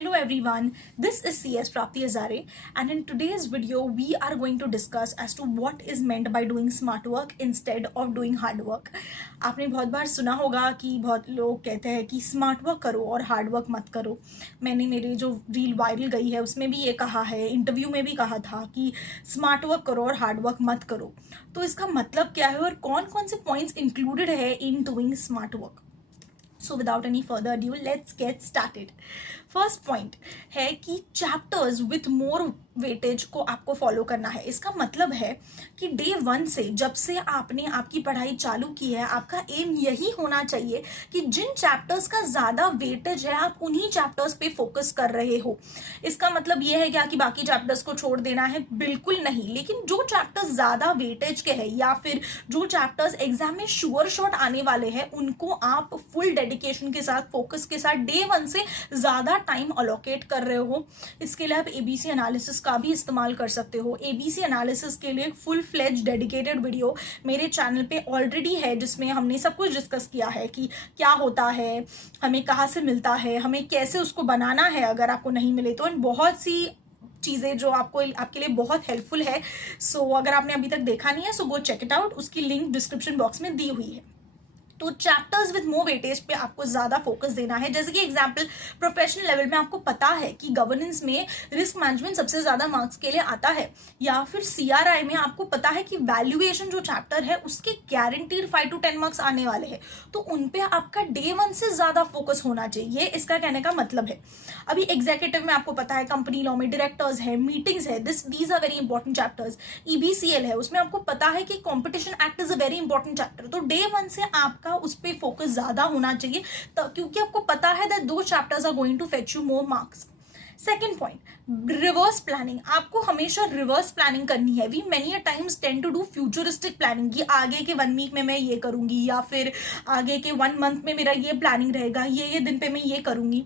Hello everyone, this is CS Prapti Azare and in today's video we are going to discuss as to what is meant by doing smart work instead of doing hard work. आपने बहुत बार सुना होगा कि बहुत लोग कहते हैं कि स्मार्ट वर्क करो और हार्ड वर्क मत करो. मैंने मेरी जो रील वायरल गई है उसमें भी ये कहा है, इंटरव्यू में भी कहा था कि स्मार्ट वर्क करो और हार्ड वर्क मत करो. तो इसका मतलब क्या है और कौन कौन से पॉइंट्स इंक्लूडेड है in doing smart work. So without any further ado, let's get started. First point है कि चैप्टर्स विथ मोर वेटेज को आपको फॉलो करना है. इसका मतलब है कि डे वन से जब से आपने आपकी पढ़ाई चालू की है, आपका एम यही होना चाहिए कि जिन चैप्टर्स का ज़्यादा वेटेज है आप उन्हीं चैप्टर्स पे फोकस कर रहे हो. इसका मतलब ये है क्या कि बाकी चैप्टर्स को छोड़ देना है? बिल्कुल नहीं. लेकिन जो चैप्टर्स ज़्यादा वेटेज के हैं या फिर जो चैप्टर्स एग्जाम में श्योर शॉट आने वाले हैं उनको आप फुल डेडिकेशन के साथ, फोकस के साथ डे वन से ज़्यादा टाइम अलोकेट कर रहे हो. इसके लिए आप एबीसी एनालिसिस का भी इस्तेमाल कर सकते हो. एबीसी एनालिसिस के लिए फुल फ्लेज डेडिकेटेड वीडियो मेरे चैनल पे ऑलरेडी है जिसमें हमने सब कुछ डिस्कस किया है कि क्या होता है, हमें कहाँ से मिलता है, हमें कैसे उसको बनाना है अगर आपको नहीं मिले तो. एंड बहुत सी चीज़ें जो आपके लिए बहुत हेल्पफुल है. सो अगर आपने अभी तक देखा नहीं है सो गो चेक इट आउट. उसकी लिंक डिस्क्रिप्शन बॉक्स में दी हुई है. तो चैप्टर्स विद मोर वेटेज पे आपको ज़्यादा फोकस देना है. जैसे कि एग्जांपल प्रोफेशनल लेवल में आपको पता है कि गवर्नेंस में रिस्क मैनेजमेंट सबसे ज़्यादा मार्क्स के लिए आता है, या फिर सीआरआई में आपको पता है कि वैल्यूएशन जो चैप्टर है उसके गारंटीड 5 to 10 मार्क्स आने वाले हैं. तो उन पे आपका डे वन से ज़्यादा फोकस होना चाहिए. इसका कहने का मतलब है अभी एग्जीक्यूटिव में आपको पता है कंपनी लॉ में डायरेक्टर्स है, मीटिंग्स है, these are very important chapters. EBCL है, उसमें आपको पता है कि competition act is a very important chapter. तो डे वन से आपका उस पे फोकस ज्यादा होना चाहिए क्योंकि आपको पता है दैट दो chapters are going to fetch you more marks. Second point, reverse planning. आपको हमेशा रिवर्स प्लानिंग करनी है. We many a times tend to do futuristic planning कि आगे के 1 वीक में मैं ये करूंगी या फिर आगे के 1 मंथ में मेरा ये प्लानिंग रहेगा, ये दिन पे मैं ये करूंगी.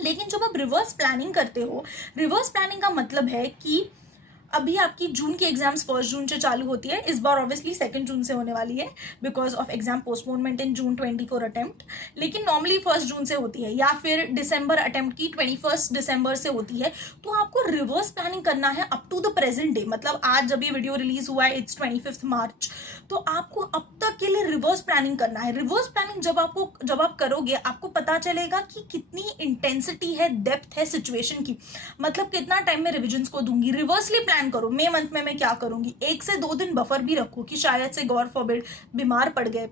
लेकिन जब आप रिवर्स प्लानिंग करते हो, रिवर्स प्लानिंग का मतलब है कि अभी आपकी जून की एग्जाम्स 1 जून से चालू होती है. इस बार ऑब्वियसली 2 जून से होने वाली है because of exam postponement in June 24 attempt. लेकिन नॉर्मली 1 जून से होती है या फिर दिसंबर अटेम्प्ट की 21 दिसंबर से होती है. तो आपको रिवर्स प्लानिंग करना है up to the present day. मतलब आज जब ये वीडियो रिलीज हुआ है इट्स 25 मार्च, तो आपको अब तक के लिए रिवर्स प्लानिंग करना है. रिवर्स प्लानिंग जब आप करोगे आपको पता चलेगा कि कितनी इंटेंसिटी है, डेप्थ है सिचुएशन की. मतलब कितना टाइम में रिविजन्स को दूंगी. रिवर्सली प्लान करो, मे मंथ में मैं क्या करूंगी. 1 से 2 दिन बफर भी रखो कि शायद से गॉड फॉरबिड बीमार पड़ गए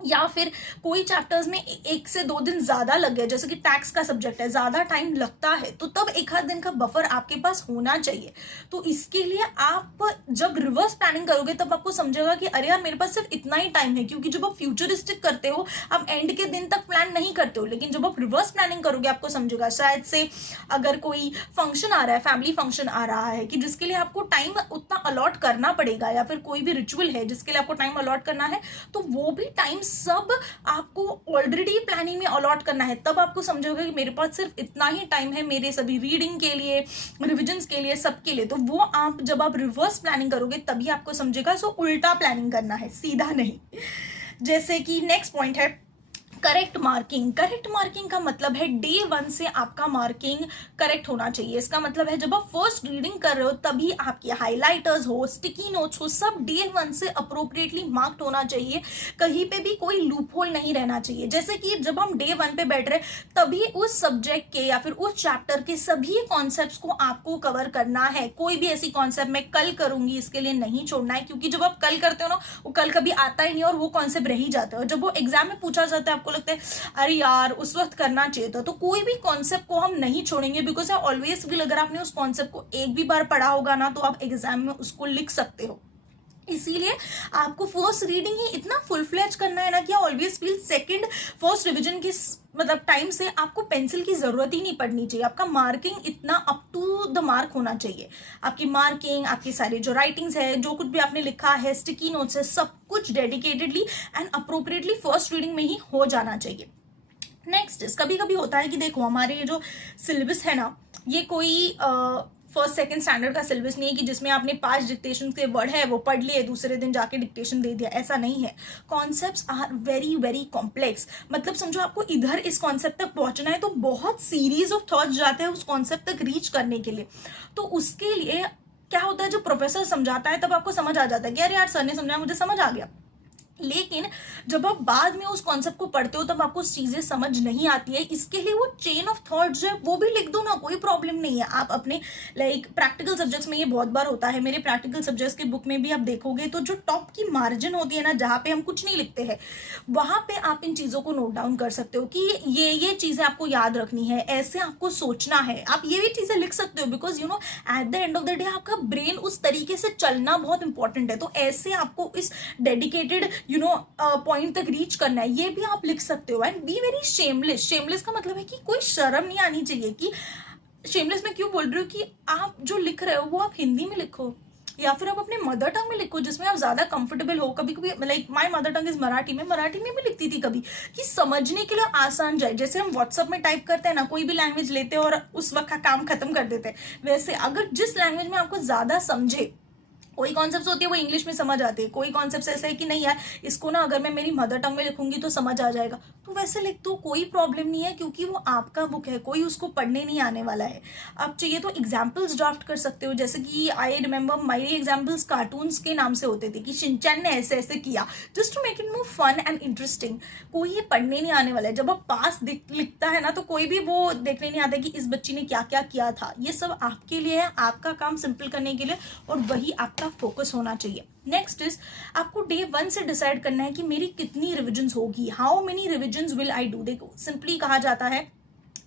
या फिर कोई चैप्टर्स में 1 से 2 दिन ज्यादा लग गए. जैसे कि टैक्स का सब्जेक्ट है, ज्यादा टाइम लगता है, तो तब 1 आध दिन का बफर आपके पास होना चाहिए. तो इसके लिए आप जब रिवर्स प्लानिंग करोगे तब आपको समझेगा कि अरे यार मेरे पास सिर्फ इतना ही टाइम है. क्योंकि जब आप फ्यूचरिस्टिक करते हो आप एंड के दिन तक प्लान नहीं करते हो. लेकिन जब आप रिवर्स प्लानिंग करोगे आपको समझेगा शायद से अगर कोई फंक्शन आ रहा है, फैमिली फंक्शन आ रहा है कि जिसके लिए आपको टाइम उतना अलॉट करना पड़ेगा, या फिर कोई भी रिचुअल है जिसके लिए आपको टाइम अलॉट करना है, तो वो भी टाइम सब आपको ऑलरेडी प्लानिंग में अलॉट करना है. तब आपको समझोगे कि मेरे पास सिर्फ इतना ही टाइम है मेरे सभी रीडिंग के लिए, रिविजन्स के लिए, सबके लिए. तो वो आप जब आप रिवर्स प्लानिंग करोगे तभी आपको समझेगा. सो उल्टा प्लानिंग करना है, सीधा नहीं. जैसे कि नेक्स्ट पॉइंट है करेक्ट मार्किंग. करेक्ट मार्किंग का मतलब है डे वन से आपका मार्किंग करेक्ट होना चाहिए. इसका मतलब है जब आप फर्स्ट रीडिंग कर रहे हो तभी आपके हाइलाइटर्स हो, स्टिकी नोट्स हो, सब डे वन से अप्रोप्रिएटली मार्क्ड होना चाहिए. कहीं पे भी कोई लूप होल नहीं रहना चाहिए. जैसे कि जब हम डे वन पे बैठ रहे तभी उस सब्जेक्ट के या फिर उस चैप्टर के सभी कॉन्सेप्ट को आपको कवर करना है. कोई भी ऐसी कॉन्सेप्ट मैं कल करूंगी इसके लिए नहीं छोड़ना है. क्योंकि जब आप कल करते हो ना वो कल कभी आता ही नहीं और वो कॉन्सेप्ट रह ही जाता है. और जब वो एग्जाम में पूछा जाता है आपको लगता है अरे यार उस वक्त करना चाहिए था. तो कोई भी कॉन्सेप्ट को हम नहीं छोड़ेंगे बिकॉज आई ऑलवेज फील अगर आपने उस कॉन्सेप्ट को एक भी बार पढ़ा होगा ना तो आप एग्जाम में उसको लिख सकते हो. इसीलिए आपको फर्स्ट रीडिंग ही इतना फुल फ्लेज करना है ना कि always feel second first revision के मतलब टाइम से आपको पेंसिल की जरूरत ही नहीं पड़नी चाहिए. आपका मार्किंग इतना अप टू द मार्क होना चाहिए. आपकी मार्किंग, आपकी सारी जो राइटिंग्स है, जो कुछ भी आपने लिखा है, स्टिकी नोट्स है, सब कुछ dedicatedly and appropriately first reading में ही हो जाना चाहिए. नेक्स्ट, कभी कभी होता है कि देखो हमारे ये जो सिलेबस है ना ये कोई फर्स्ट सेकंड स्टैंडर्ड का सिलेबस नहीं है कि जिसमें आपने 5 डिक्टेशन के वर्ड है वो पढ़ लिए, दूसरे दिन जाके डिक्टेशन दे दिया, ऐसा नहीं है। Concepts are very very complex. मतलब समझो आपको इधर इस कॉन्सेप्ट तक पहुंचना है तो बहुत सीरीज ऑफ थॉट्स जाते हैं उस कॉन्सेप्ट तक रीच करने के लिए। तो उसके लिए क्या होता है, जो प्रोफेसर समझाता है तब आपको समझ आ जाता है कि अरे यार सर ने समझाया, मुझे समझ आ गया। लेकिन जब आप बाद में उस कॉन्सेप्ट को पढ़ते हो तब आपको चीजें समझ नहीं आती है। इसके लिए वो चेन ऑफ थॉट्स जो है वो भी लिख दो ना, कोई प्रॉब्लम नहीं है। आप अपने प्रैक्टिकल सब्जेक्ट्स में ये बहुत बार होता है, मेरे प्रैक्टिकल सब्जेक्ट्स की बुक में भी आप देखोगे तो जो टॉप की मार्जिन होती है ना, जहाँ पे हम कुछ नहीं लिखते हैं, वहां पे आप इन चीजों को नोट डाउन कर सकते हो कि ये चीजें आपको याद रखनी है, ऐसे आपको सोचना है। आप ये भी चीजें लिख सकते हो because you know at the end of the day आपका ब्रेन उस तरीके से चलना बहुत इंपॉर्टेंट है। तो ऐसे आपको इस डेडिकेटेड पॉइंट तक रीच करना है, ये भी आप लिख सकते हो। And be very shameless. Shameless का मतलब है कि कोई शर्म नहीं आनी चाहिए। कि शेमलेस में क्यों बोल रही हूँ कि आप जो लिख रहे हो वो आप हिंदी में लिखो या फिर आप अपने मदर टंग में लिखो जिसमें आप ज्यादा कंफर्टेबल हो। कभी कभी like my mother tongue is Marathi में भी लिखती थी कभी, कि समझने के लिए आसान जाए। जैसे हम व्हाट्सएप में टाइप करते हैं ना, कोई भी लैंग्वेज लेते हैं और उस वक्त का काम खत्म कर देते हैं, वैसे अगर जिस लैंग्वेज में आपको ज्यादा समझे, कोई कॉन्सेप्ट होती है वो इंग्लिश में समझ आती है, कोई कॉन्सेप्ट ऐसा है कि नहीं यार इसको ना अगर मैं मेरी मदर टंग में लिखूंगी तो समझ आ जाएगा, तो वैसे लिख दो, कोई प्रॉब्लम नहीं है, क्योंकि वो आपका बुक है, कोई उसको पढ़ने नहीं आने वाला है। आप चाहिए तो एग्जाम्पल्स ड्राफ्ट कर सकते हो, जैसे कि I remember my examples cartoons के नाम से होते थे कि शिनचैन ने ऐसे ऐसे किया, just to make it more fun and interesting. कोई ये पढ़ने नहीं आने वाला है। जब आप पास लिखता है ना तो कोई भी वो देखने नहीं आता कि इस बच्ची ने क्या क्या किया था। ये सब आपके लिए है, आपका काम सिंपल करने के लिए, और वही आपका फोकस होना चाहिए। नेक्स्ट इज आपको डे 1 से डिसाइड करना है कि मेरी कितनी रिविजन्स होगी, how many revisions will I do. देखो सिंपली कहा जाता है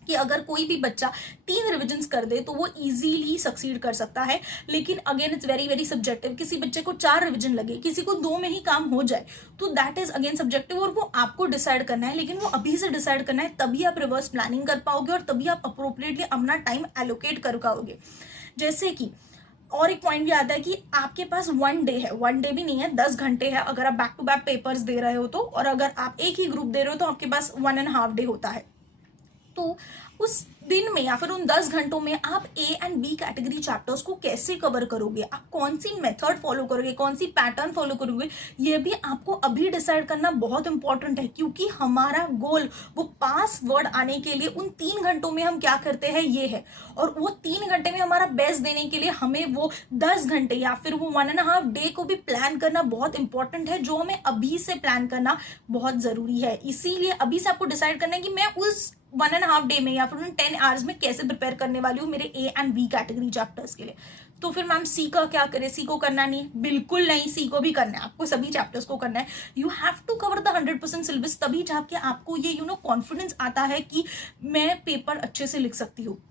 कि अगर कोई भी बच्चा 3 रिविजन्स कर दे तो वो इजीली सक्सीड कर सकता है, लेकिन again it's very very subjective. किसी बच्चे को 4 रिविजन लगे, किसी को 2 में ही काम हो जाए, तो दैट इज अगेन सब्जेक्टिव, और वो आपको डिसाइड करना है। लेकिन वो अभी से डिसाइड करना है, तभी आप रिवर्स प्लानिंग कर पाओगे और तभी आप अप्रोप्रिएटली अपना टाइम एलोकेट कर पाओगे। जैसे कि और एक पॉइंट भी आता है कि आपके पास 1 डे है, 1 डे भी नहीं है, 10 घंटे है अगर आप बैक टू बैक पेपर्स दे रहे हो तो, और अगर आप एक ही ग्रुप दे रहे हो तो आपके पास 1.5 डे होता है। तो उस दिन में या फिर उन 10 घंटों में आप A and B category chapters को कैसे कवर करोगे, आप कौन सी मेथड फॉलो करोगे, कौन सी पैटर्न फॉलो करोगे, ये भी आपको अभी डिसाइड करना बहुत इंपॉर्टेंट है। क्योंकि हमारा गोल वो पास वर्ड आने के लिए उन 3 घंटों में हम क्या करते हैं ये है, और वो 3 घंटे में हमारा बेस्ट देने के लिए हमें वो 10 घंटे या फिर वो 1.5 डे को भी प्लान करना बहुत इंपॉर्टेंट है, जो हमें अभी से प्लान करना बहुत जरूरी है। इसीलिए अभी से आपको डिसाइड करना है कि मैं उस 1.5 डे में या फिर उन 10 आवर्स में कैसे प्रिपेयर करने वाली हूँ मेरे A and B category chapters के लिए। तो फिर मैम सी का क्या करें, सी को करना नहीं, बिल्कुल नहीं, सी को भी करना है, आपको सभी चैप्टर्स को करना है। You have to cover the 100% syllabus, तभी जाके आपको ये कॉन्फिडेंस आता है कि मैं पेपर अच्छे से लिख सकती हूँ।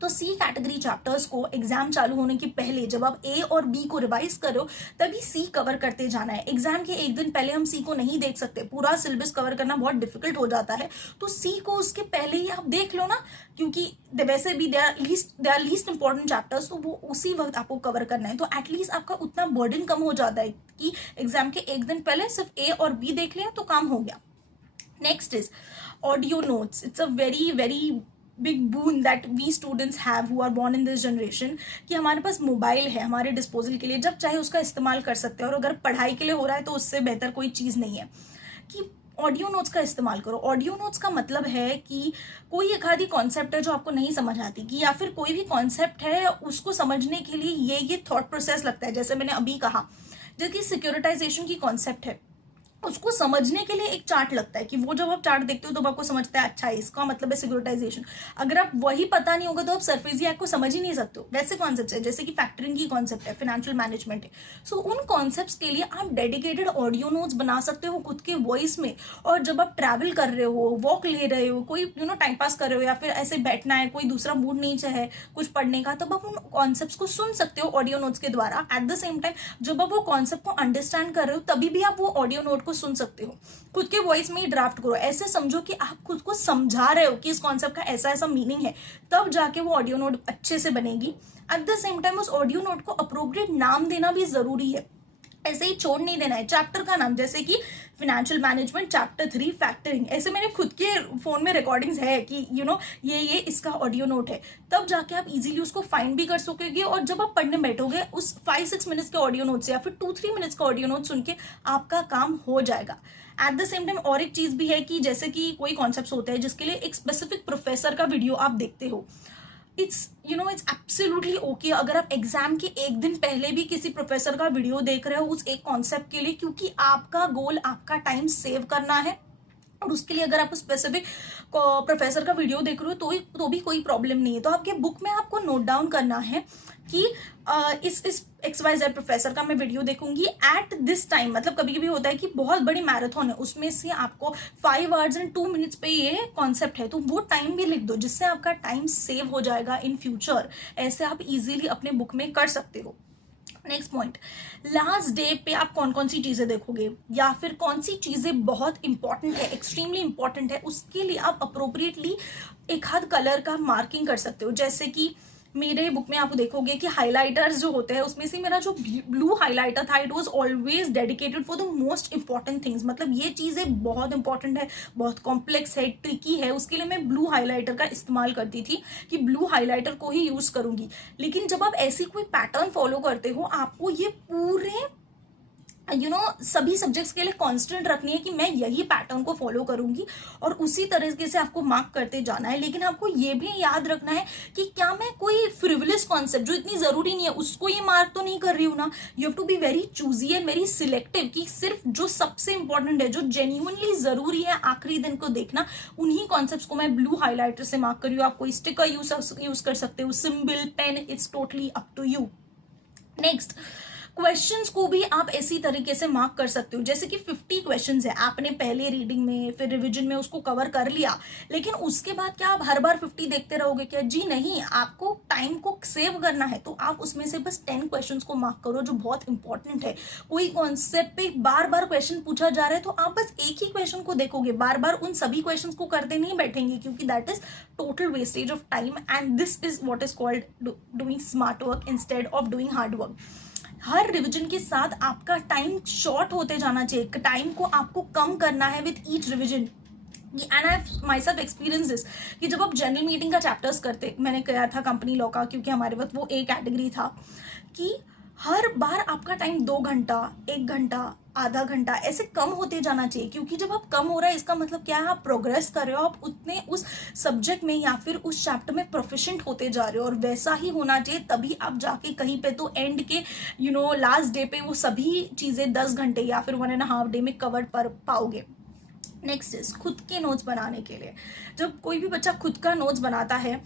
तो सी कैटेगरी चैप्टर्स को एग्जाम चालू होने के पहले जब आप ए और बी को रिवाइज करो तभी सी कवर करते जाना है। एग्जाम के एक दिन पहले हम सी को नहीं देख सकते, पूरा सिलेबस कवर करना बहुत डिफिकल्ट हो जाता है। तो सी को उसके पहले ही आप देख लो ना, क्योंकि वैसे भी they are least important chapters, तो वो उसी वक्त आपको कवर करना है। तो एटलीस्ट आपका उतना बर्डन कम हो जाता है कि एग्जाम के एक दिन पहले सिर्फ ए और बी देख लिया तो काम हो गया। Next is audio notes. It's a very very big boon that we students have who are born in this generation, कि हमारे पास मोबाइल है हमारे डिस्पोजल के लिए, जब चाहे उसका इस्तेमाल कर सकते हैं, और अगर पढ़ाई के लिए हो रहा है तो उससे बेहतर कोई चीज़ नहीं है कि ऑडियो नोट्स का इस्तेमाल करो। ऑडियो नोट्स का मतलब है कि कोई एक आधी कॉन्सेप्ट है जो आपको नहीं समझ आती, कि या फिर कोई भी कॉन्सेप्ट है उसको समझने के लिए ये थॉट प्रोसेस लगता है। जैसे मैंने अभी कहा, जैसे सिक्योरिटाइजेशन की कॉन्सेप्ट है, उसको समझने के लिए एक चार्ट लगता है कि वो जब आप चार्ट देखते हो तो आपको समझता है अच्छा इसका मतलब है सिक्योरिटाइजेशन। अगर आप वही पता नहीं होगा तो आप सरफेसी एक्ट को समझ ही नहीं सकते हो। वैसे कॉन्सेप्ट है जैसे कि फैक्टरिंग की कॉन्सेप्ट है, फाइनेंशियल मैनेजमेंट है। सो उन कॉन्सेप्ट्स के लिए आप डेडिकेटेड ऑडियो नोट्स बना सकते हो खुद के वॉइस में, और जब आप ट्रैवल कर रहे हो, वॉक ले रहे हो, कोई टाइम पास कर रहे हो, या फिर ऐसे बैठना है, कोई दूसरा मूड नहीं चाहे कुछ पढ़ने का, तब आप उन कॉन्सेप्ट्स को सुन सकते हो ऑडियो नोट्स के द्वारा। एट द सेम टाइम जब आप वो कॉन्सेप्ट को अंडरस्टैंड कर रहे हो तभी भी आप वो ऑडियो नोट को सुन सकते हो। खुद के वॉइस में ही ड्राफ्ट करो, ऐसे समझो कि आप खुद को समझा रहे हो कि इस कॉन्सेप्ट का ऐसा ऐसा मीनिंग है, तब जाके वो ऑडियो नोट अच्छे से बनेगी। एट द सेम टाइम उस ऑडियो नोट को अप्रोप्रिएट नाम देना भी जरूरी है। ऐसे ही छोड़ नहीं देना है। चैप्टर का नाम जैसे कि फिनेंशियल मैनेजमेंट चैप्टर 3 फैक्टरिंग, ऐसे मेरे खुद के फोन में रिकॉर्डिंग्स है कि ये इसका ऑडियो नोट है, तब जाके आप इजीली उसको फाइंड भी कर सकोगे। और जब आप पढ़ने बैठोगे उस 5-6 मिनट्स के ऑडियो नोट से या फिर 2-3 मिनट्स का ऑडियो नोट सुन के आपका काम हो जाएगा। एट द सेम टाइम और एक चीज भी है कि जैसे कि कोई कॉन्सेप्ट होते हैं जिसके लिए एक स्पेसिफिक प्रोफेसर का वीडियो आप देखते हो, इट्स एब्सोल्युटली ओके अगर आप एग्जाम के एक दिन पहले भी किसी प्रोफेसर का वीडियो देख रहे हो उस एक कॉन्सेप्ट के लिए, क्योंकि आपका गोल आपका टाइम सेव करना है। और उसके लिए अगर आप स्पेसिफिक प्रोफेसर का वीडियो देख रहे हो तो भी कोई प्रॉब्लम नहीं है। तो आपके बुक में आपको नोट डाउन करना है कि इस XYZ प्रोफेसर का मैं वीडियो देखूंगी एट दिस टाइम। मतलब कभी कभी होता है कि बहुत बड़ी मैराथन है, उसमें से आपको 5 hours and 2 minutes पे ये कॉन्सेप्ट है, तो वो टाइम भी लिख दो जिससे आपका टाइम सेव हो जाएगा इन फ्यूचर। ऐसे आप इजीली अपने बुक में कर सकते हो। नेक्स्ट पॉइंट, लास्ट डे पे आप कौन कौन सी चीजें देखोगे या फिर कौन सी चीजें बहुत इंपॉर्टेंट है, एक्सट्रीमली इंपॉर्टेंट है, उसके लिए आप अप्रोप्रिएटली एक हाथ कलर का मार्किंग कर सकते हो। जैसे कि मेरे बुक में आप देखोगे कि हाइलाइटर्स जो होते हैं उसमें से मेरा जो ब्लू हाइलाइटर था it was always dedicated for the most important things. मतलब ये चीजें बहुत इंपॉर्टेंट है, बहुत कॉम्प्लेक्स है, ट्रिकी है, उसके लिए मैं ब्लू हाइलाइटर का इस्तेमाल करती थी कि ब्लू हाइलाइटर को ही यूज करूंगी। लेकिन जब आप ऐसी कोई पैटर्न फॉलो करते हो आपको ये पूरे सभी सब्जेक्ट्स के लिए कांस्टेंट रखनी है कि मैं यही पैटर्न को फॉलो करूंगी और उसी तरीके से आपको मार्क करते जाना है। लेकिन आपको ये भी याद रखना है कि क्या मैं कोई फ्रिवलेस कॉन्सेप्ट जो इतनी जरूरी नहीं है उसको ये मार्क तो नहीं कर रही हूँ ना। You have to be very choosy and very selective कि सिर्फ जो सबसे इंपॉर्टेंट है, जो जेन्युइनली जरूरी है आखिरी दिन को देखना, उन्हीं कॉन्सेप्ट्स को मैं ब्लू हाईलाइटर से मार्क कर रही हूँ। आप कोई स्टिकर यूज कर सकते हो, symbol, pen, it's totally up to you. Next, questions को भी आप इसी तरीके से मार्क कर सकते हो। जैसे कि 50 क्वेश्चंस है, आपने पहले रीडिंग में फिर रिवीजन में उसको कवर कर लिया, लेकिन उसके बाद क्या आप हर बार 50 देखते रहोगे क्या? जी नहीं, आपको टाइम को सेव करना है। तो आप उसमें से बस 10 क्वेश्चंस को मार्क करो जो बहुत इंपॉर्टेंट है। कोई कॉन्सेप्ट पे बार बार क्वेश्चन पूछा जा रहा है तो आप बस एक ही क्वेश्चन को देखोगे, बार बार उन सभी क्वेश्चन को करते नहीं बैठेंगे, क्योंकि that is total wastage of time and this is what is called doing smart work instead of doing hard work. Her revision के साथ आपका टाइम शॉर्ट होते जाना चाहिए, टाइम को आपको कम करना है with each revision. And I have my self experience this कि जब आप जनरल मीटिंग का चैप्टर्स करते, मैंने किया था कंपनी लॉ का, क्योंकि हमारे वक्त वो एक कैटेगरी था, कि हर बार आपका टाइम 2 घंटा, 1 घंटा, आधा घंटा ऐसे कम होते जाना चाहिए। क्योंकि जब आप कम हो रहा है इसका मतलब क्या है, आप प्रोग्रेस कर रहे हो, आप उतने उस सब्जेक्ट में या फिर उस चैप्टर में प्रोफिशिएंट होते जा रहे हो। और वैसा ही होना चाहिए, तभी आप जाके कहीं पे तो एंड के लास्ट डे पे वो सभी चीजें 10 घंटे या फिर 1.5 डे में कवर कर पाओगे। नेक्स्ट इज खुद के नोट्स बनाने के लिए। जब कोई भी बच्चा खुद का नोट्स बनाता है,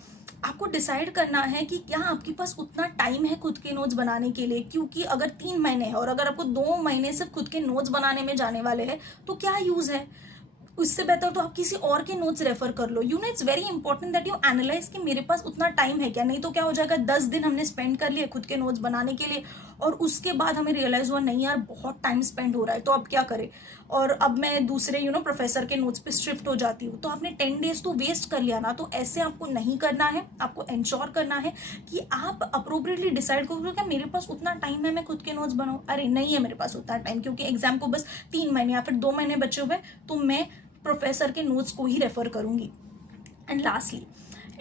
आपको डिसाइड करना है कि क्या आपके पास उतना टाइम है खुद के नोट्स बनाने के लिए। क्योंकि अगर 3 महीने है और अगर आपको 2 महीने सिर्फ खुद के नोट्स बनाने में जाने वाले हैं तो क्या यूज है? उससे बेहतर तो आप किसी और के नोट्स रेफर कर लो। It's very important that you analyse कि मेरे पास उतना टाइम है क्या। नहीं तो क्या हो जाएगा, 10 दिन हमने स्पेंड कर लिए खुद के नोट्स बनाने के लिए और उसके बाद हमें रियलाइज हुआ नहीं यार बहुत टाइम स्पेंड हो रहा है, तो अब क्या करें, और अब मैं दूसरे प्रोफेसर के नोट्स पे शिफ्ट हो जाती हूँ। तो आपने 10 डेज तो वेस्ट कर लिया ना। तो ऐसे आपको नहीं करना है, आपको इंश्योर करना है कि आप अप्रोप्रिएटली डिसाइड करो क्या मेरे पास उतना टाइम है मैं खुद के नोट्स बनाऊँ। अरे नहीं है मेरे पास उतना टाइम, क्योंकि एग्जाम को बस 3 महीने या फिर 2 महीने बचे हुए, तो मैं प्रोफेसर के नोट्स को ही रेफर करूंगी। एंड लास्टली,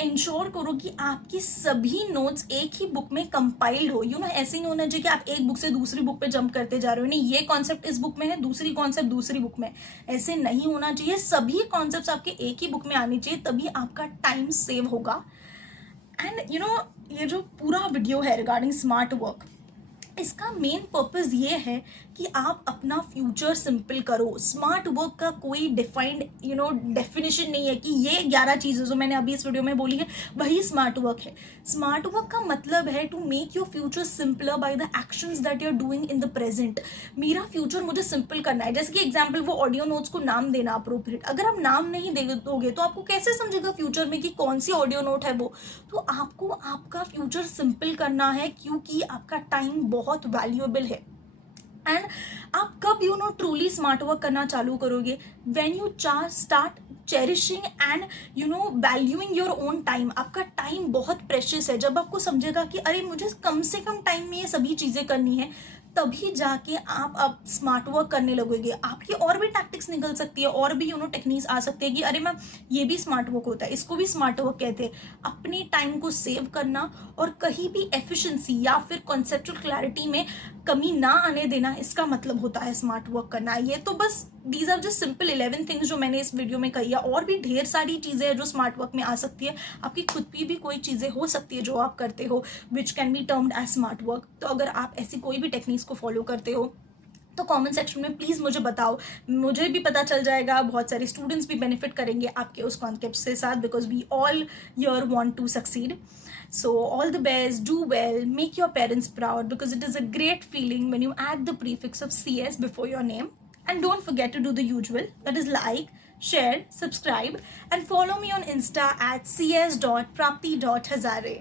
इंश्योर करो कि आपकी सभी नोट्स एक ही बुक में कंपाइल्ड हो। ऐसे नहीं होना चाहिए कि आप एक बुक से दूसरी बुक पे जंप करते जा रहे हो, नहीं ये कॉन्सेप्ट इस बुक में है, दूसरी कॉन्सेप्ट दूसरी बुक में। ऐसे नहीं होना चाहिए, सभी कॉन्सेप्ट्स आपके एक ही बुक में आनी चाहिए, तभी आपका टाइम सेव होगा। एंड ये जो पूरा वीडियो है रिगार्डिंग स्मार्ट वर्क, इसका मेन पर्पस ये है कि आप अपना फ्यूचर सिंपल करो। स्मार्ट वर्क का कोई डिफाइंड डेफिनेशन नहीं है कि ये 11 चीजें जो मैंने अभी इस वीडियो में बोली है वही स्मार्ट वर्क है। स्मार्ट वर्क का मतलब है to make your future simpler by the actions that you are doing in the present. मेरा फ्यूचर मुझे सिंपल करना है। जैसे कि एग्जाम्पल, वो ऑडियो नोट्स को नाम देना अप्रोप्रिएट। अगर आप नाम नहीं दोगे तो आपको कैसे समझेगा फ्यूचर में कि कौन सी ऑडियो नोट है वो। तो आपको आपका फ्यूचर सिंपल करना है, क्योंकि आपका टाइम बहुत वैल्यूएबल है। एंड आप कब ट्रूली स्मार्ट वर्क करना चालू करोगे, when you start cherishing and valuing your own time. आपका टाइम बहुत प्रेशियस है। जब आपको समझेगा कि अरे मुझे कम से कम टाइम में ये सभी चीजें करनी है, तभी जाके आप अब स्मार्ट वर्क करने लगोगे। आपकी और भी टैक्टिक्स निकल सकती है, और भी टेक्निक्स आ सकती है कि अरे मैम ये भी स्मार्ट वर्क होता है, इसको भी स्मार्ट वर्क कहते हैं। अपने टाइम को सेव करना और कहीं भी एफिशिएंसी या फिर कॉन्सेप्चुअल क्लैरिटी में कमी ना आने देना, इसका मतलब होता है स्मार्ट वर्क करना। ये तो बस these are just simple 11 things जो मैंने इस वीडियो में कही है। और भी ढेर सारी चीज़ें हैं जो स्मार्ट वर्क में आ सकती है। आपकी खुद की भी कोई चीज़ें हो सकती है जो आप करते हो which can be termed as smart work. तो अगर आप ऐसी कोई भी टेक्निक्स को फॉलो करते हो तो कमेंट सेक्शन में प्लीज़ मुझे बताओ, मुझे भी पता चल जाएगा, बहुत सारे स्टूडेंट्स भी बेनिफिट करेंगे आपके उस कॉन्सेप्ट से साथ, because we all are want to succeed. So all the best, do well, make your parents proud, because it is a great feeling when you add the prefix of CS before your name. And don't forget to do the usual, that is like, share, subscribe, and follow me on Insta at cs.prapti.hazare.